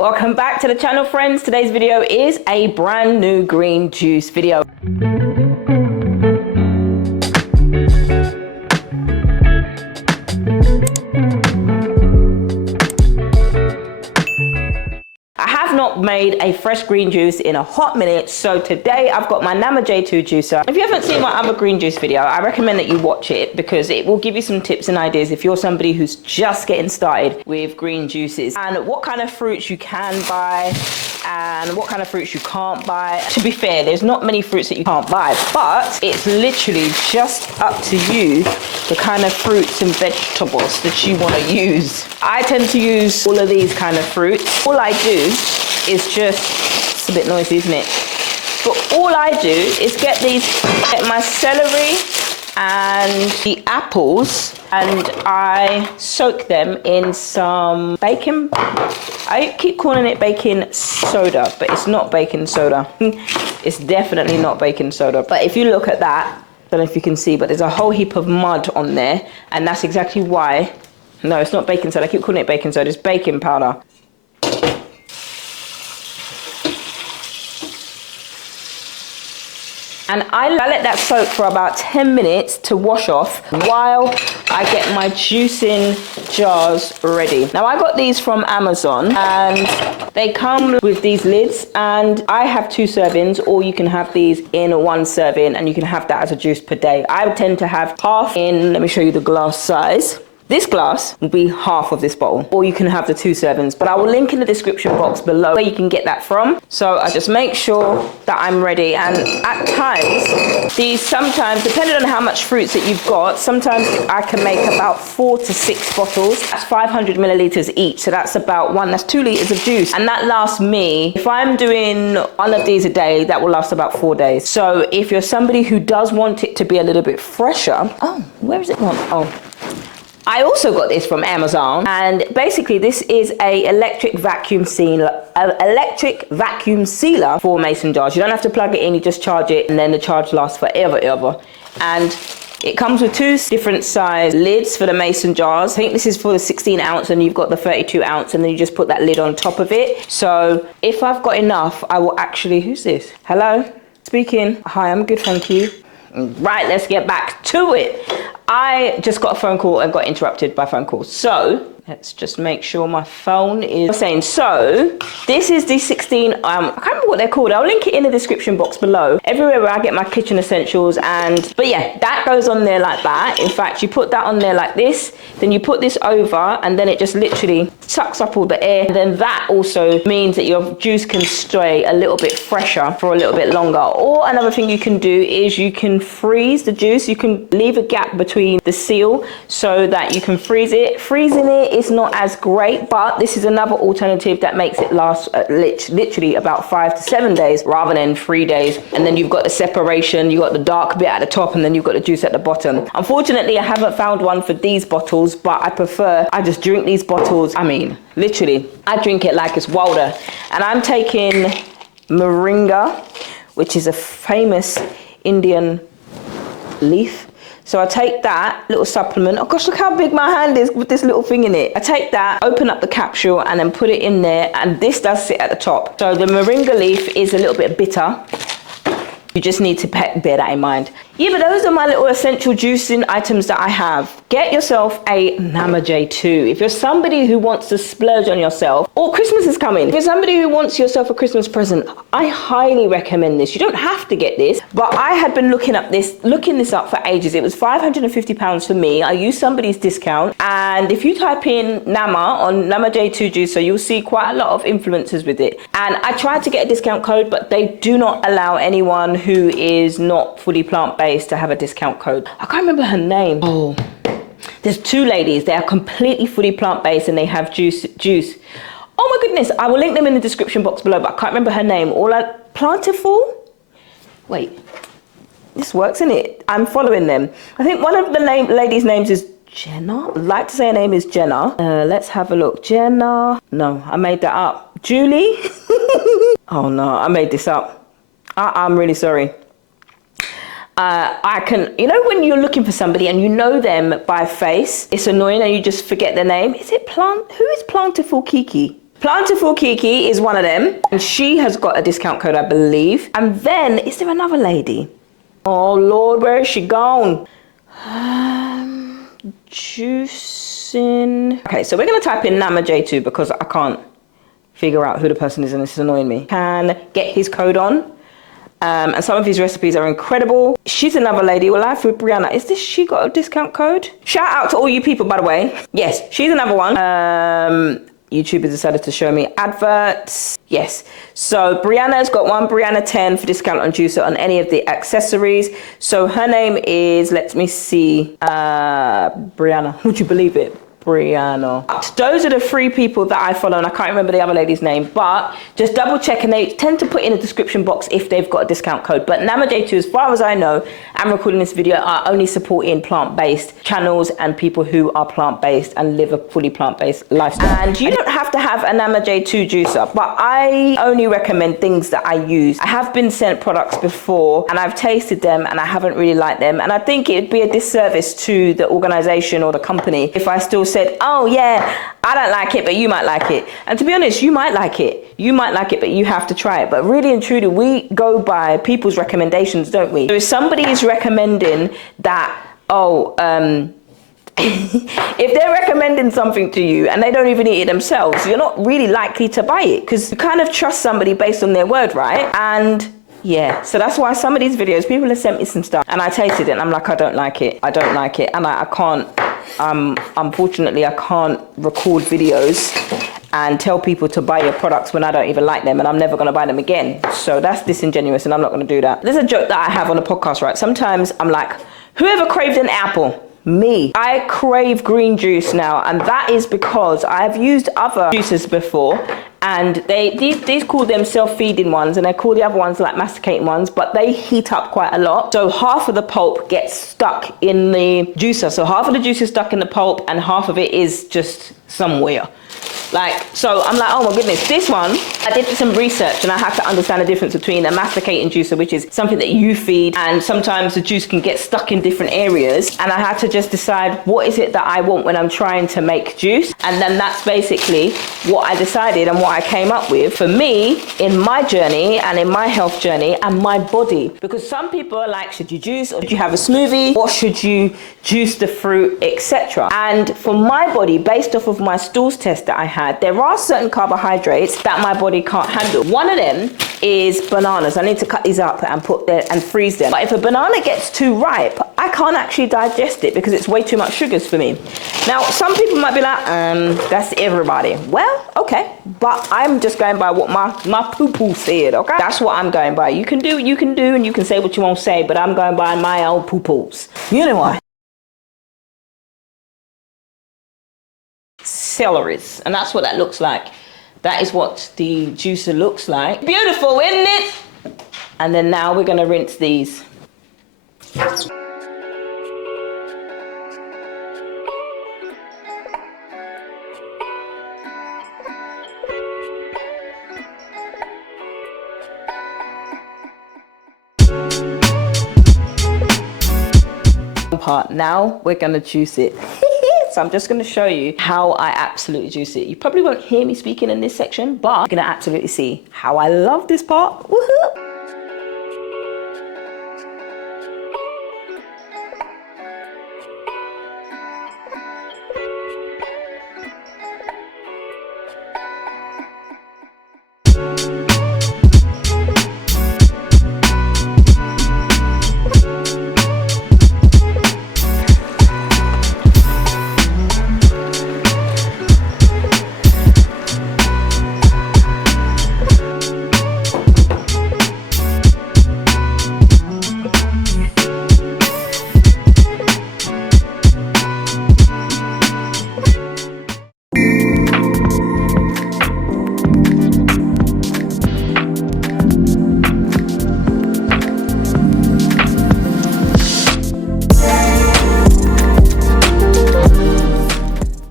Welcome back to the channel, friends. Today's video is a brand new green juice video. I have not made a fresh green juice in a hot minute, so today I've got my Nama J2 juicer. If you haven't seen my other green juice video, I recommend that you watch it because it will give you some tips and ideas if you're somebody who's just getting started with green juices and what kind of fruits you can buy and what kind of fruits you can't buy. To be fair, there's not many fruits that you can't buy, but it's literally just up to you the kind of fruits and vegetables that you want to use. I tend to use all of these kind of fruits. All I do is it's a bit noisy, isn't it? But all I do is get my celery and the apples, and I soak them in some baking. I keep calling it baking soda, but it's not baking soda. It's definitely not baking soda. But if you look at that, I don't know if you can see, but there's a whole heap of mud on there, and that's exactly why. No, it's not baking soda. I keep calling it baking soda. It's baking powder. And I let that soak for about 10 minutes to wash off while I get my juicing jars ready. Now I got these from Amazon and they come with these lids, and I have 2 servings, or you can have these in 1 serving and you can have that as a juice per day. I tend to have half in, let me show you the glass size. This glass will be half of this bottle, or you can have the 2 servings, but I will link in the description box below where you can get that from. So I just make sure that I'm ready. And at times, these sometimes, depending on how much fruits that you've got, sometimes I can make about 4 to 6 bottles. That's 500 milliliters each. So that's about that's 2 liters of juice. And that lasts me, if I'm doing 1 of these a day, that will last about 4 days. So if you're somebody who does want it to be a little bit fresher, oh, where is it gone? Oh. I also got this from Amazon, and basically this is a electric vacuum sealer for mason jars. You don't have to plug it in, you just charge it, and then the charge lasts forever. And it comes with 2 different size lids for the mason jars. I think this is for the 16 ounce and you've got the 32 ounce, and then you just put that lid on top of it. So if I've got enough, I will actually, who's this? Hello? Speaking. Hi, I'm good, thank you. Right, let's get back to it. I just got a phone call and got interrupted by phone calls. So let's just make sure my phone is saying. So this is the 16, I can't remember what they're called. I'll link it in the description box below. Everywhere where I get my kitchen essentials. But yeah, that goes on there like that. In fact, you put that on there like this, then you put this over, and then it just literally sucks up all the air. And then that also means that your juice can stay a little bit fresher for a little bit longer. Or another thing you can do is you can freeze the juice. You can leave a gap between the seal so that you can freeze it. Freezing it is not as great, but this is another alternative that makes it last literally about 5 to 7 days rather than 3 days. And then you've got the separation, you've got the dark bit at the top, and then you've got the juice at the bottom. Unfortunately, I haven't found one for these bottles, but I just drink these bottles. I mean, literally, I drink it like it's water. And I'm taking moringa, which is a famous Indian leaf. So I take that little supplement. Oh gosh, look how big my hand is with this little thing in it. I take that, open up the capsule, and then put it in there. And this does sit at the top. So the moringa leaf is a little bit bitter. You just need to bear that in mind. Yeah, but those are my little essential juicing items that I have. Get yourself a Nama J2. If you're somebody who wants to splurge on yourself, or Christmas is coming, if you're somebody who wants yourself a Christmas present, I highly recommend this. You don't have to get this, but I had been looking this up for ages. It was £550 for me. I used somebody's discount, and if you type in Nama on Nama J2 juicer, you'll see quite a lot of influencers with it. And I tried to get a discount code, but they do not allow anyone who is not fully plant-based to have a discount code. I can't remember her name. Oh, there's 2 ladies. They are completely fully plant-based and they have juice. Oh my goodness, I will link them in the description box below, but I can't remember her name. Plentiful? Wait, this works, isn't it? I'm following them. I think one of the ladies' names is Jenna. I'd like to say her name is Jenna. Let's have a look. Jenna. No, I made that up. Julie? Oh no, I made this up. I'm really sorry. I can, you know, when you're looking for somebody and you know them by face, it's annoying and you just forget their name. Who is Plentiful Kiki? Plantiful Kiki is one of them, and she has got a discount code, I believe. And then, is there another lady? Oh Lord, where is she gone? Juicing. Okay, so we're gonna type in Nama J2 because I can't figure out who the person is and this is annoying me. Can get his code on. And some of his recipes are incredible. She's another lady. Well, live with Brianna. Is this she got a discount code? Shout out to all you people, by the way. Yes, she's another one. YouTube has decided to show me adverts. Yes. So Brianna's got one, Brianna 10 for discount on Juicer on any of the accessories. So her name is, let me see, Brianna. Would you believe it? Brianna. Those are the 3 people that I follow, and I can't remember the other lady's name, but just double check, and they tend to put in a description box if they've got a discount code. But Nama J2, as far as I know, I'm recording this video, are only supporting plant-based channels and people who are plant-based and live a fully plant-based lifestyle. And you don't have to have a Nama J2 juicer, but I only recommend things that I use. I have been sent products before and I've tasted them and I haven't really liked them, and I think it'd be a disservice to the organization or the company if I still said, oh yeah, I don't like it, but you might like it. And to be honest, you might like it. You might like it, but you have to try it. But really and truly, we go by people's recommendations, don't we? So if somebody is recommending that, if they're recommending something to you and they don't even eat it themselves, you're not really likely to buy it because you kind of trust somebody based on their word, right? And yeah, so that's why some of these videos, people have sent me some stuff and I tasted it and I'm like, I don't like it. I don't like it. And I can't, unfortunately, I can't record videos and tell people to buy your products when I don't even like them and I'm never going to buy them again. So that's disingenuous and I'm not going to do that. There's a joke that I have on the podcast, right? Sometimes I'm like, whoever craved an apple? Me. I crave green juice now, and that is because I've used other juices before, and these call them self-feeding ones, and they call the other ones like masticating ones, but they heat up quite a lot. So half of the pulp gets stuck in the juicer. So half of the juice is stuck in the pulp, and half of it is just somewhere. Like, so I'm like, oh my goodness, this one, I did some research and I had to understand the difference between a masticating juicer, which is something that you feed, and sometimes the juice can get stuck in different areas. And I had to just decide what is it that I want when I'm trying to make juice. And then that's basically what I decided and what I came up with for me in my journey and in my health journey and my body. Because some people are like, should you juice or should you have a smoothie? Or should you juice the fruit, etc.? And for my body, based off of my stools test that I had, there are certain carbohydrates that my body can't handle. One of them is bananas. I need to cut these up and put there and freeze them. But if a banana gets too ripe, I can't actually digest it because it's way too much sugars for me. Now, some people might be like, that's everybody. Well, okay, but I'm just going by what my poo-poo said, okay? That's what I'm going by. You can do what you can do and you can say what you won't say, but I'm going by my old poo-poos. You know what? Celeries, and that's what that looks like. That is what the juicer looks like. Beautiful, isn't it? And then now we're going to rinse these. Now we're going to juice it. So I'm just going to show you how I absolutely juice it. You probably won't hear me speaking in this section, but you're going to absolutely see how I love this part. Woohoo!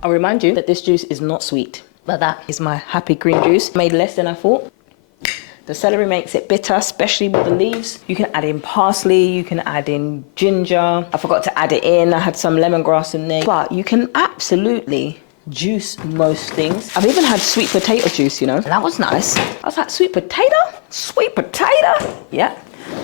I'll remind you that this juice is not sweet, but that is my happy green juice. Made less than I thought. The celery makes it bitter, especially with the leaves. You can add in parsley, you can add in ginger. I forgot to add it in. I had some lemongrass in there. But you can absolutely juice most things. I've even had sweet potato juice, you know, and that was nice. I was like, sweet potato? Sweet potato? Yeah.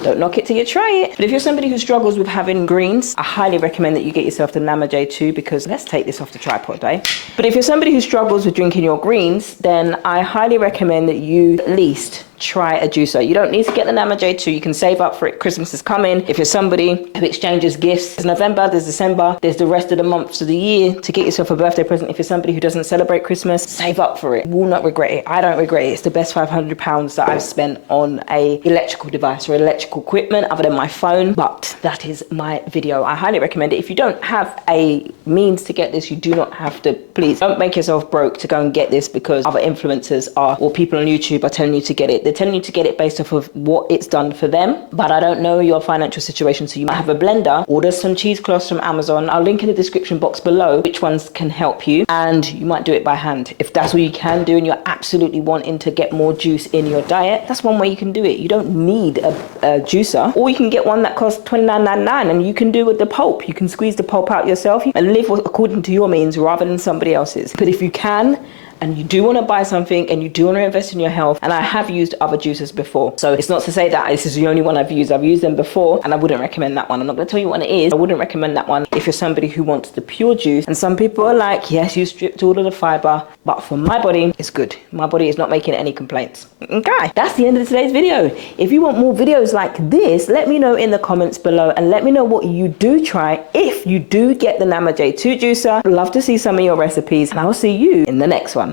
Don't knock it till you try it. But if you're somebody who struggles with having greens, I highly recommend that you get yourself the Namaste 2, because let's take this off the tripod, babe. But if you're somebody who struggles with drinking your greens, then I highly recommend that you at least try a juicer. You don't need to get the Namaste 2. You can save up for it. Christmas is coming. If you're somebody who exchanges gifts, there's November, there's December, there's the rest of the months of the year to get yourself a birthday present. If you're somebody who doesn't celebrate Christmas, save up for it. You will not regret it. I don't regret it. It's the best £500 that I've spent on a electrical device or electrical equipment other than my phone. But that is my video. I highly recommend it. If you don't have a means to get this, you do not have to. Please don't make yourself broke to go and get this because other influencers are, or people on YouTube are telling you to get it. They're telling you to get it based off of what it's done for them, but I don't know your financial situation, so you might have a blender. Order some cheesecloths from Amazon. I'll link in the description box below which ones can help you, and you might do it by hand. If that's what you can do and you're absolutely wanting to get more juice in your diet, that's one way you can do it. You don't need a juicer, or you can get one that costs $29.99 and you can do with the pulp. You can squeeze the pulp out yourself and live according to your means rather than somebody else's. But if you can, and you do want to buy something and you do want to invest in your health, and I have used other juicers before, so it's not to say that this is the only one I've used them before, and I wouldn't recommend that one. I'm not going to tell you what it is. I wouldn't recommend that one if you're somebody who wants the pure juice. And some people are like, yes, you stripped all of the fiber, but for my body, it's good. My body is not making any complaints. Okay, that's the end of today's video. If you want more videos like this, let me know in the comments below, and let me know what you do try if you do get the Namaste 2 juicer. I'd love to see some of your recipes, and I will see you in the next one.